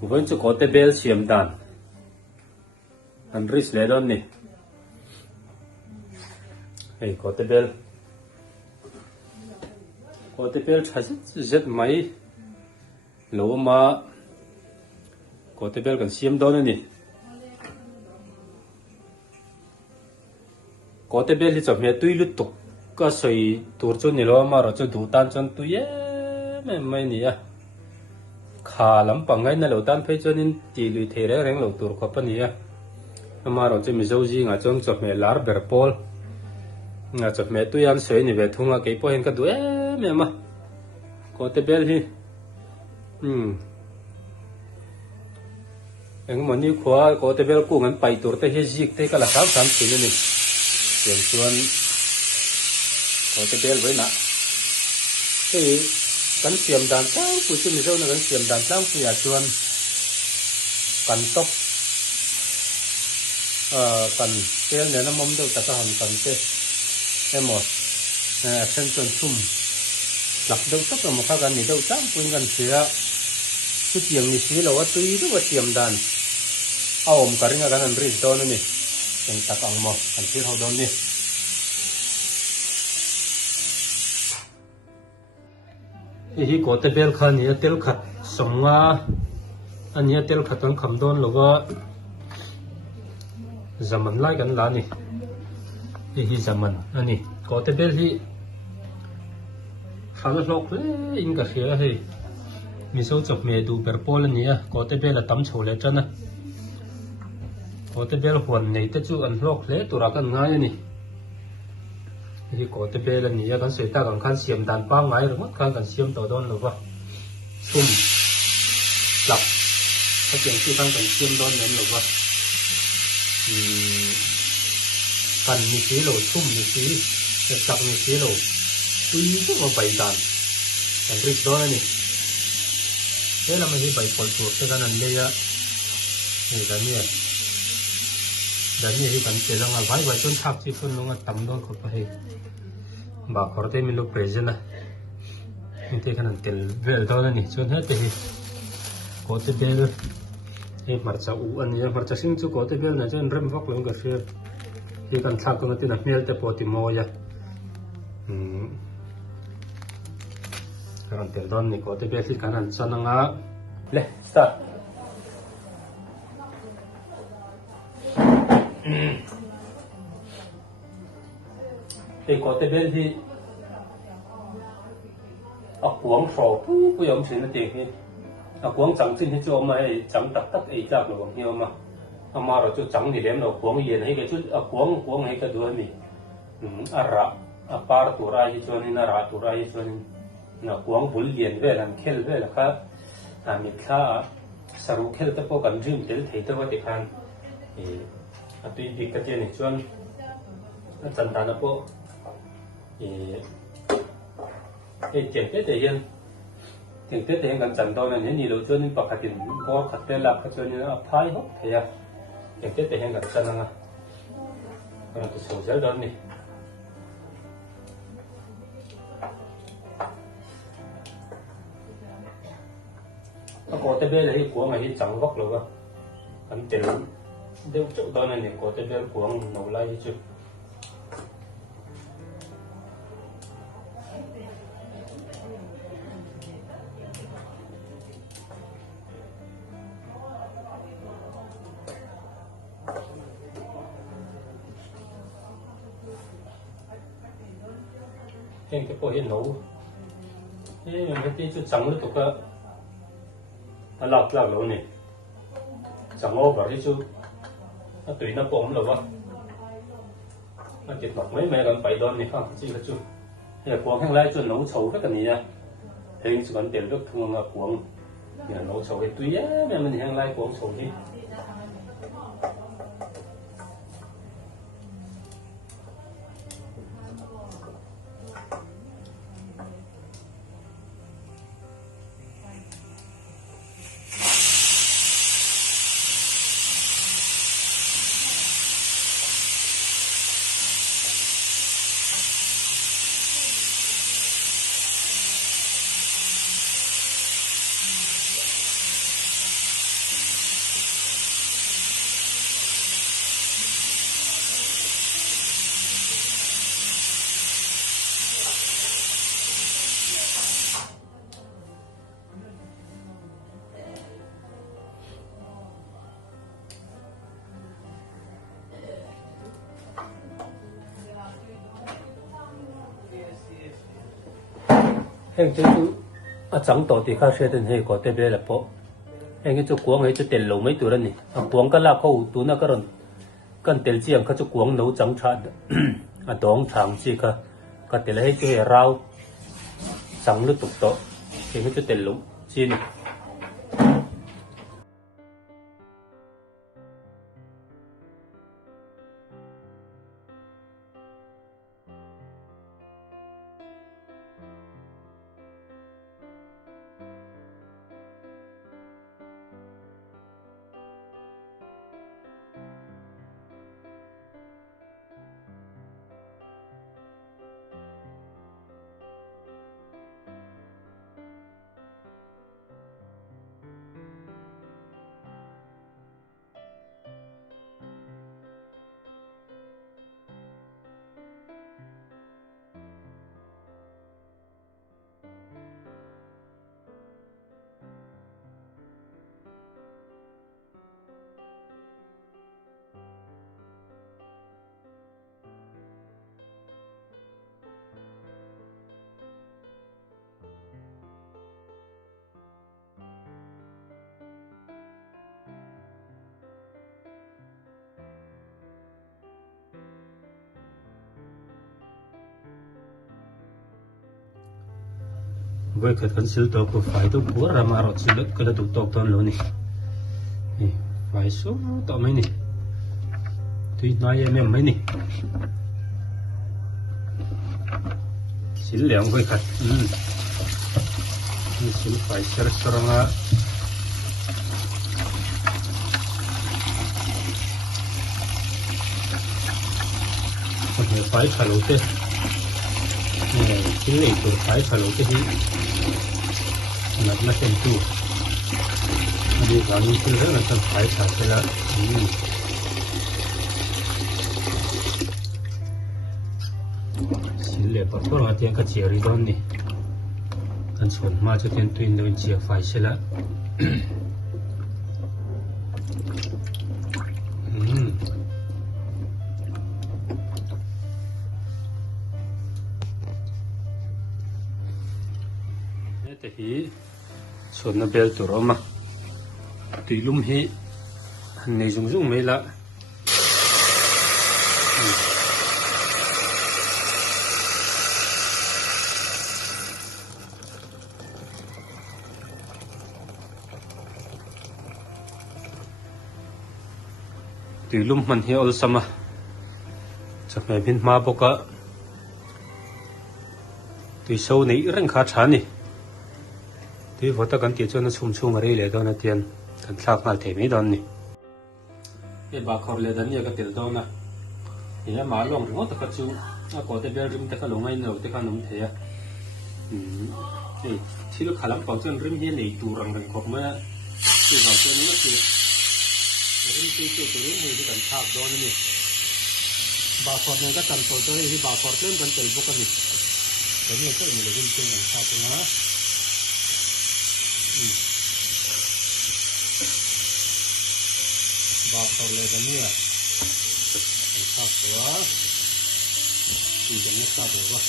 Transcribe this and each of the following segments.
Vẫn chưa có tế bel xiêm đàn anh rít lấy đón nè hay có tế bel chả rất mấy lâu mà có tế bel cần xiêm đón nè có tế bel thì chọn mẹ tùy lút tục có sợi tuột cho nè lo mà rồi cho đủ tan cho tùy mẹ mày nè khá lắm bằng ngay là lâu tan phải cho nên chỉ lùi thế đấy rèn lâu tuột khó phân nè mà rồi cho mình dâu gì ngã chọn chọn mẹ lár bể pol ngã chọn mẹ tùy ăn sợi nè về thùng ngã cái po hen cái đuôi mẹ mà có tế bel thì anh mà như khóa có tế bel cũng anh bay tuột tới hết dịch tới cả là sáu tám chín này tiền xuân có tế bel với nè thì cắn xiêm đàn trắng của chúng mình dâu là cắn xiêm đàn trắng của nhà xuân cắn tóc cắn bel này nó mông đâu ta có hầm cắn thế em một chân chân thum lọc đâu tóc là một cái gần này đâu trắng quên gần phía cái tiếng này xí là tùy đó là xiêm đàn ôm cả riêng cái này rít đó này anh ta còn một anh phía hậu đó này thì có tế bel khăn này tel khát sống anh ấy tel khát anh cầm đón rồi zaman lại gần lá này thì zaman anh ấy có tế bel thì khá là lộc đấy in cả khía thì mình số chụp mẹ đủ bể pol này có tế bel là tắm chầu lên chân á có tế bel huân này tới chú ăn lộc lấy tụi ra cần ngay này thì có tế bel là này cần sợi ta cần khăn xiêm đàn băng ngay rồi mất khăn cần xiêm tàu đón rồi vậy sum lọc các chuyện khi khăn cần xiêm đón đến rồi vậy cần như thế rồi sum như thế chặt như thế rồi tùy rất là bảy đàn cần rít đó này thế là mình bảy phần thuộc cái này đây á này cái này dan ini kan pelang alai baca thak ci pun nunga tamdon ko pahe ba khorte min lo presela inte kan tel vel do ni chon he te ko te bel e marcha u an ya marcha sing chu ko te bel na chen rem vok lo ga she hi kan thak ko ti na mel te poti moya kan tel don ni ko te bel hi kan an chananga le start thì có tế bel thì cuống sổ bây giờ mình tiền thì cuống trắng trên hết chỗ mà trắng tắc tắc ấy chắc là bằng nhiều mà rồi chỗ trắng thì đem nó cuống gì này cái chút cuống hay cái đuôi mình ra par tu ra hết chỗ này ra tu ra hết chỗ này nó cuống bul liền về làm khel về là khác mình khác saru khel tập có cần riêng để thấy tôi có thể khăn thì tuy việc cái chuyện này chuyện chân ta nó có thì tiền tết thì hiện gần chân đôi này những nhiều chuyện nên bạc hạt tiền có hạt tiền lạc cái chuyện này nó phai hết thì tiền tết thì hiện gần chân là còn tôi số giờ đó này nó có tế bê là cái của mày chẳng vóc rồi anh tiền đều chỗ đó này có tế bê của nấu lại chứ cái bộ hiện nấu thế mình phải tí chút trắng nữa tục nó lọc lâu này trắng ô vào cái chú nó tùy nó bỗng rồi vâng nó thịt mọc mấy mẹ còn 7 đòn này không chỉ là chú thì là cuống hàng lai chú nấu xấu rất là nhiều thì chỉ còn tiền nước thường là cuống thì là nấu xấu thì tùy mẹ mình hàng lai cuống xấu đi Hèn chứ chẳng tổ thì khác sẽ đến hệ có thể bé là bộ hèn cái chỗ cuống ấy chỗ tiền lẩu mấy tuổi đó nè cuống cái là khâu tú nó cái rồi cần tiền chiang cái chỗ cuống nấu trắng chát đóng trắng gì cái tiền là hết chỗ hệ rau trắng nước tục tổ hèn cái chỗ tiền lẩu chi nè với cái thân siêu tổ của phải tôi búa ra mà rồi siêu cái là tụ tổ toàn luôn nè phải số tổ mấy nè tuy nói em mấy nè siêu lượng với cái siêu phải sờ sờ ra phải trả lỗ thế chính là tôi phải trả lỗ thế thì nó xem tu đi vào những thứ rất là cần phải trả cái là xin lỗi bắt đầu tiền cái chia đi đó nè anh chuẩn mà cho tiền tuyên đối chia phải sẽ là thì xuân nó bel tụi mà tùy lum hi hành này dùng mấy lạ tùy lum mình hi ol sama chắc mày bên ma boka tùy sâu này răng khá chán nè thì vợ ta cần tiền cho nó sung ở đây để đó là tiền cần sạc mal thế mấy đòn nè cái bà khâu lấy đàn này cái tiền đó nè thì nó má lông ngót cái chú nó có thể bây giờ chúng ta cái lông này nữa thì cái nấm thế à thì lúc khá lắm bảo chân rim hiên này tủ răng răng cọp mà thì bảo chân nó thì rim thì rim thì cần sạc đó nè bà khâu này cái tầm số cho thì bà khâu lên cần tiền bốc cái này cái này cái này là rim thì cần sạc nữa bà khâu lên cái này sạc quá thì cái này sạc được quá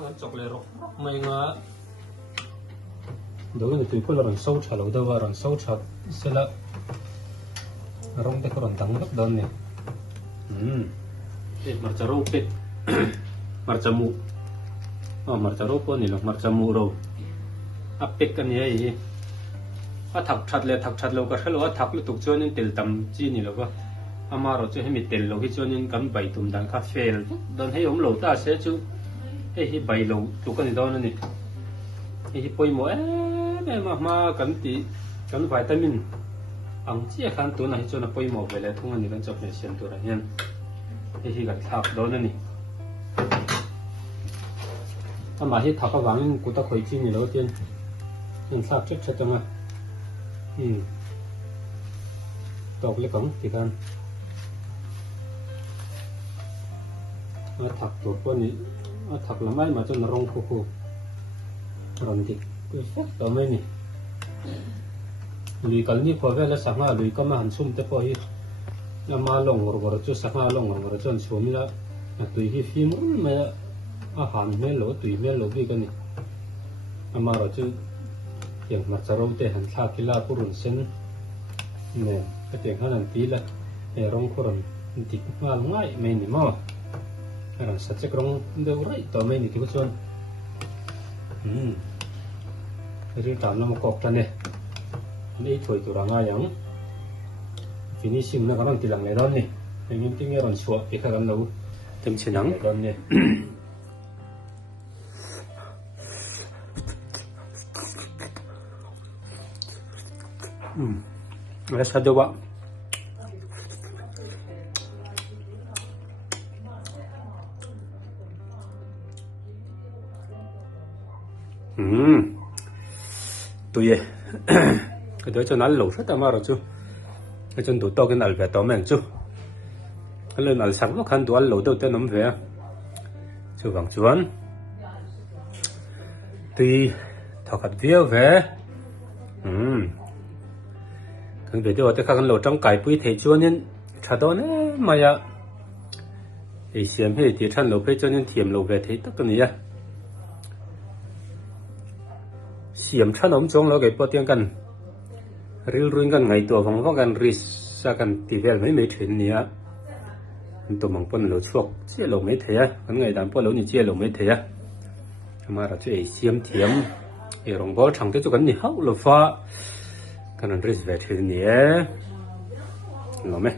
nó chọc lại rồi mày ngã đối với tụi tôi là rắn sâu chả lâu đâu và rắn sâu chả sẽ là rong để có rắn trắng rất đơn nè marca rau pet marca mu marca rau po này là marca mu rồi apek cái này gì thắc chặt lâu cái lâu thắc lúc tục cho nên tiền tầm chi này lâu cái mà rồi cho hay mình tiền lâu khi cho nên cầm bảy tụm đàn cà phê đơn hay ông lâu ta sẽ chú cái bảy lâu tụi cái này đó này cái bôi mỏ mà cầm tí cầm vitamin ăn chia khăn tụi này cho nó bôi mỏ về lại thùng anh này chọc này xem tụi này hen cái cái thắc đó này mà hết thắc cái vàng của ta khởi chi này đầu tiên mình thắc chết cho mà tộc lấy cống thì kan thắc tụi con này thắc làm ai mà cho nó rong khô rong thịt cái phép đó mấy nè lùi cái này phơi là sáng là lùi có mà hành sum tới phơi mà lồng rồi cho sắc mà lồng rồi cho xuống là tùy khi phim mà hàn mấy lỗ tùy mấy lỗ vì cái này mà rồi chứอย่างมาจะรู้แต่หันท่ากีฬาผู้รุ่นเซนเนี่ยก็เตียงขนาดนี้ละเนี่ยร้องผู้รุ่นติดมาลงง่ายไม่หนีมั่วอะไรสัจจะร้องเดือดไรต่อไม่หนีที่ผู้ชนเรื่องตามน้ำกอกกันเนี่ยนี่ถอยตัวง่ายอย่างฟินิชิ่งนะก็ต้องตีหลังในตอนนี้อย่างนี้ที่เงี้ยรันชัวร์อีกครั้งเราเต็มเชียงในตอนนี้Let's have the what? Tụi vậy cái đó cho nó lẩu rất là mà chứ cái chân tụi to cái nào về to mình chứ cái lên nào sáng lúc khăn tụi ăn lẩu đầu tiên nắm về chứ bằng chuan thì thọ cắt véo về thằng về cho tôi khăn lẩu trong cải bụi thế chuan nên chả đó nữa mà ya thì xem hết thì chăn lẩu về cho nên thiềm lẩu về thế tất cả này ya xiêm chăn ống trong nó cái bao tiềnกันriu riuกันไงตัวของกันริสกันตีเวลไม่ถึงเนี่ยตัวมังปนเราช่วงเชี่ยเราไม่เทียกันไงตามพวกเรานี่เชี่ยเราไม่เทียมาเราจะเสียมเทียมไอ้รองบอลช่างที่จุกันนี่เขาเราฟ้ากันริสเวทีเนี่ยรู้ไหม